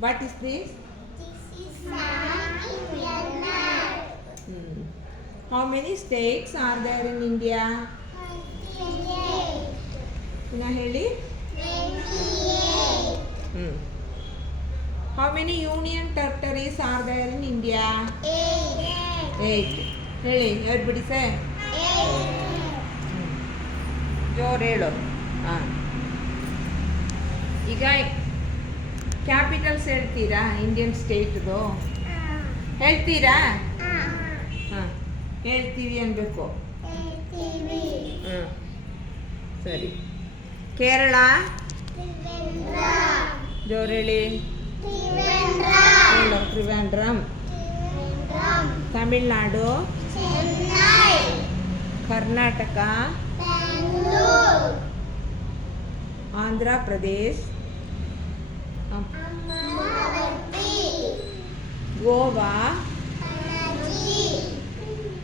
What is this? This is an Indian map. Hmm. How many states are there in India? 28. ಪುನಃ ಹೇಳಿ. 28. Hmm. How many union territories are there in India? 8. 8. ಹೇಳಿ, everybody say. 8. ಜೋರು ಹೇಳು. ಹಾಂ. ಈಗ capitals ಹೇಳ್ತೀರಾ Indian ಸ್ಟೇಟ್ದು? ಹೇಳ್ತೀರಾ? ಹಾಂ, ಹೇಳ್ತೀವಿ ಅನ್ಬೇಕು. ಹ್ಞೂ, ಸರಿ. ಕೇರಳ ಜೋರು ಹೇಳಿ. ಹೇಳು. ತ್ರಿವೇಂದ್ರಂ. ತಮಿಳ್ನಾಡು. ಕರ್ನಾಟಕ. ಆಂಧ್ರ ಪ್ರದೇಶ್. ಗೋವಾ.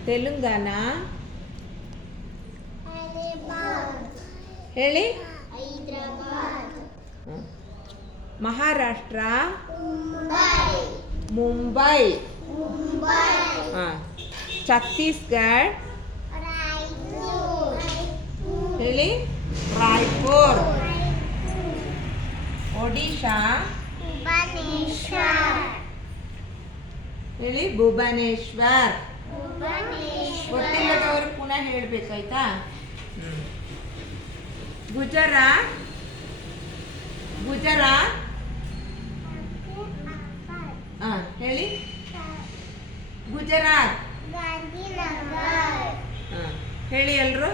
ತೆಲಂಗಾಣ. ಹೇಳಿ. ಮಹಾರಾಷ್ಟ್ರ. ಮುಂಬೈ. ಹಾಂ. ಛತ್ತೀಸ್ಗಢ. ಹೇಳಿ. ರಾಯ್ಪುರ್. ಒಡಿಶಾ. ಹೇಳಿ. ಭುವನೇಶ್ವರ್. ಗೊತ್ತಿಲ್ಲದವರು ಪುನಃ ಹೇಳ್ಬೇಕಾಯ್ತಾ? ಗುಜರಾತ್. ಗುಜರಾತ್. ಹಾಂ, ಹೇಳಿ. ಗುಜರಾತ್. ಹಾಂ, ಹೇಳಿ ಎಲ್ಲರೂ.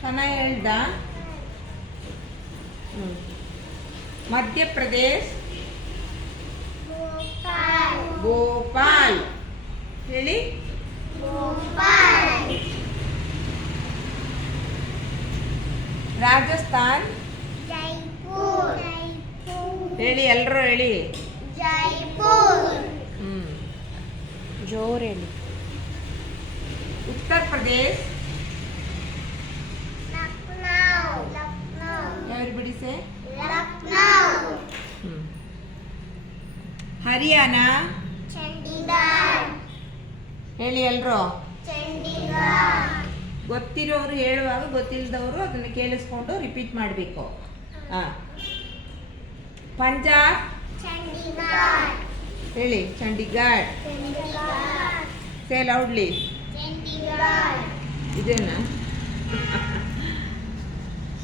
ಚೆನ್ನಾಗಿ ಹೇಳ್ದ. ಮಧ್ಯಪ್ರದೇಶ್. ಭೋಪಾಲ್. ಹೇಳಿ. ರಾಜಸ್ಥಾನ್. ಹೇಳಿ ಎಲ್ಲರೂ ಹೇಳಿ. ಜೋರು ಹೇಳಿ. ಉತ್ತರ ಪ್ರದೇಶ್. everybody say. ಹರಿಯಾಣ. ಹೇಳಿ ಎಲ್ಲರೂ. ಗೊತ್ತಿರೋರು ಹೇಳುವಾಗ ಗೊತ್ತಿಲ್ಲದವರು ಅದನ್ನು ಕೇಳಿಸ್ಕೊಂಡು ರಿಪೀಟ್ ಮಾಡಬೇಕು. ಹಾಂ. ಪಂಜಾಬ್. ಹೇಳಿ. ಚಂಡೀಗಢ. ಸೇ ಲೌಡ್ಲಿ. ಇದೇನಾ?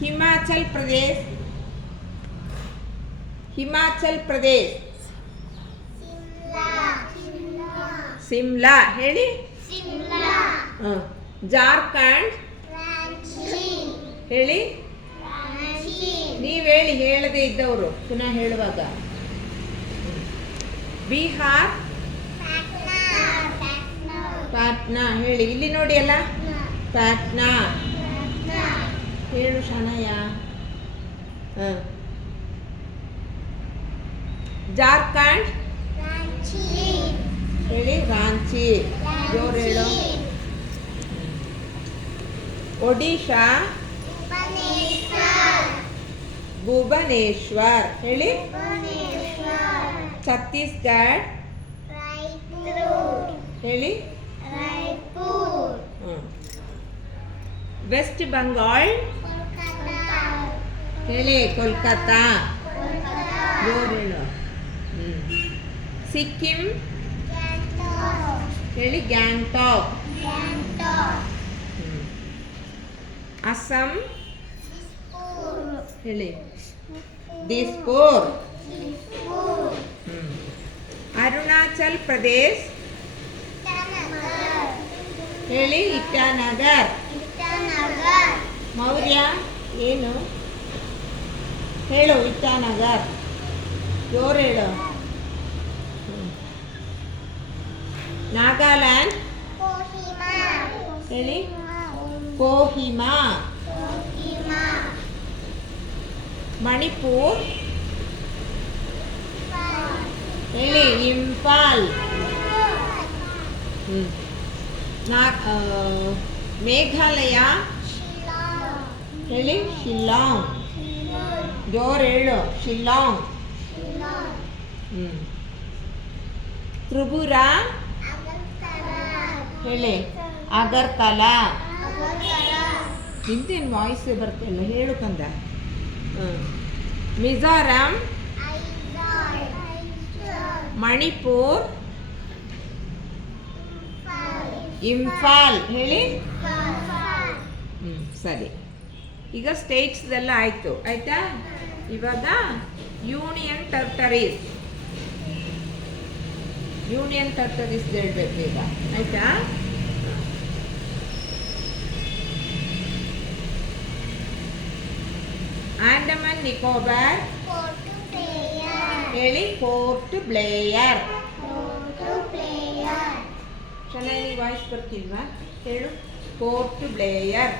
ಹಿಮಾಚಲ್ ಪ್ರದೇಶ್. ಹಿಮಾಚಲ್ ಪ್ರದೇಶ್. ಸಿಮ್ಲಾ. ಹೇಳಿ. ಹಾಂ. ಜಾರ್ಖಂಡ್. ಹೇಳಿ. ನೀವು ಹೇಳಿ, ಹೇಳದೇ ಇದ್ದವರು ಪುನಃ ಹೇಳುವಾಗ. ಬಿಹಾರ್. ಪಾಟ್ನಾ. ಹೇಳಿ. ಇಲ್ಲಿ ನೋಡಿ ಅಲ್ಲ. ಪಾಟ್ನಾ. ಹೇಳು ಶನಯ. ಹಾಂ. ಜಾರ್ಖಂಡ್. ಹೇಳಿ. ರಾಂಚಿ. ಜೋರು ಹೇಳು. ಒಡಿಶಾ. ಭುವನೇಶ್ವರ್. ಹೇಳಿ. ಛತ್ತೀಸ್ಗಢ. ಹೇಳಿ. ವೆಸ್ಟ್ ಬೆಂಗಾಲ್. ಹೇಳಿ. ಕೋಲ್ಕತ್ತಾ. ಜೋರು ಹೇಳು. ಸಿಕ್ಕಿಂ. ಹೇಳಿ. ಗ್ಯಾಂಗ್ಟಾಕ್. ಅಸ್ಸಾಂ. ಹೇಳಿ. ದಿಸ್ಪುರ್. ಅರುಣಾಚಲ್ ಪ್ರದೇಶ್. ಹೇಳಿ. ಇಟಾನಗರ್. ಮೌರ್ಯ. ಏನು ಹೇಳು. ಇಟಾನಗರ್. ಜೋರು ಹೇಳು. ನಾಗಾಲ್ಯಾಂಡ್. ಹೇಳಿ. ಕೋಹಿಮಾ. ಮಣಿಪುರ್. ಹೇಳಿ. ಇಂಫಾಲ್. ಮೇಘಾಲಯ. ಹೇಳಿ. ಶಿಲ್ಲಾಂಗ್. ಜೋರು ಹೇಳು. ಶಿಲ್ಲಾಂಗ್. ತ್ರಿಪುರ ಹೇಳಿ ಅಗರ್ತಲಾ ನಿಂತೇನು ವಾಯ್ಸ್ ಬರ್ತಿಲ್ಲ ಹೇಳು ಕಂದ ಮಿಜೋರಾಂ ಮಣಿಪುರ್ ಇಂಫಾಲ್ ಹೇಳಿ ಸರಿ ಈಗ ಸ್ಟೇಟ್ಸ್ದೆಲ್ಲ ಆಯಿತು ಆಯಿತಾ ಇವಾಗ ಯೂನಿಯನ್ ಟೆರಿಟರೀಸ್ ಹೇಳಬೇಕು ಈಗ ಆಯಿತಾ ಆಂಡಮಾನ್ ನಿಕೋಬಾರ್ ಹೇಳಿ ಪೋರ್ಟ್ ಬ್ಲೇಯರ್ ಚೆನ್ನಾಗಿ ವಾಯ್ಸ್ ಬರ್ತಿಲ್ವಾ ಹೇಳು ಪೋರ್ಟ್ ಬ್ಲೇಯರ್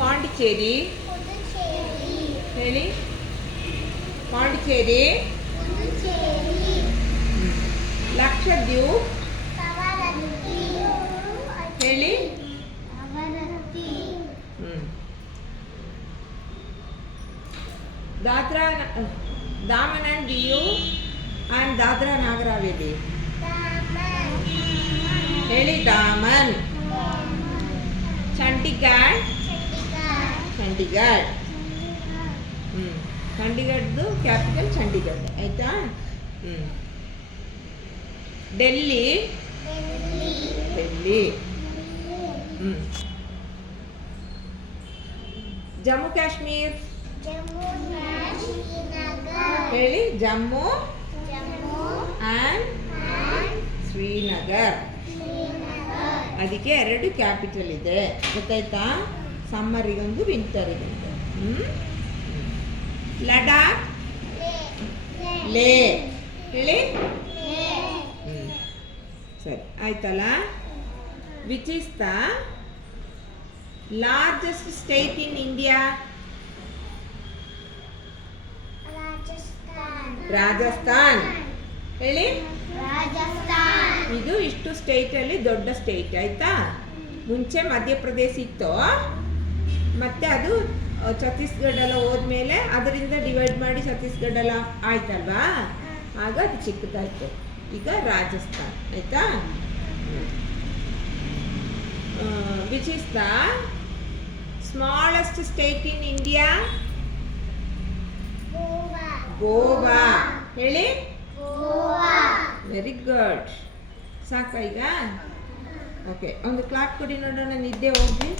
ಪಾಂಡಿಚೇರಿ ಹೇಳಿ ಪಾಂಡಿಚೇರಿ ಲಕ್ಷದ್ವೀಪ್ ಹೇಳಿ दादरा दामन and Diyu and Dadra Nagar Haveli ಹೇಳಿ दामन चंडीगढ़ ಚಂಡೀಗಢದ್ದು ಕ್ಯಾಪಿಟಲ್ ಚಂಡೀಗಢ ಆಯ್ತಾ ಡೆಲ್ಲಿ ಜಮ್ಮು ಕಾಶ್ಮೀರ್ ಹೇಳಿ ಜಮ್ಮು ಆ್ಯಂಡ್ ಶ್ರೀನಗರ್ ಅದಕ್ಕೆ 2 ಕ್ಯಾಪಿಟಲ್ ಇದೆ ಗೊತ್ತಾಯ್ತಾ ಸಮ್ಮರಿಗೊಂದು ವಿಂಟರಿಗೊಂದು ಲಡಾಖ್ ಲೇ ಹೇಳಿ ಸರಿ ಆಯ್ತಲ್ಲ which is the largest state in India Rajasthan ಹೇಳಿ ಇದು ಇಷ್ಟು ಸ್ಟೇಟಲ್ಲಿ ದೊಡ್ಡ ಸ್ಟೇಟ್ ಆಯ್ತಾ ಮುಂಚೆ ಮಧ್ಯಪ್ರದೇಶ ಇತ್ತು ಮತ್ತೆ ಅದು ಛತ್ತೀಸ್ಗಢ ಎಲ್ಲ ಹೋದ್ಮೇಲೆ ಅದರಿಂದ ಡಿವೈಡ್ ಮಾಡಿ ಛತ್ತೀಸ್ಗಢ ಎಲ್ಲ ಆಯ್ತಲ್ವಾ ಆಗ ಅದು ಚಿಕ್ಕದಾಯ್ತು ಈಗ ರಾಜಸ್ಥಾನ್ ಆಯ್ತಾ which is the smallest state in India Goa ಹೇಳಿ ವೆರಿ ಗುಡ್ ಸಾಕ ಈಗ ಓಕೆ ಒಂದು ಕ್ಲಾಪ್ ಕೊಡಿ ನೋಡೋಣ ನಿದ್ದೆ ಹೋಗಿ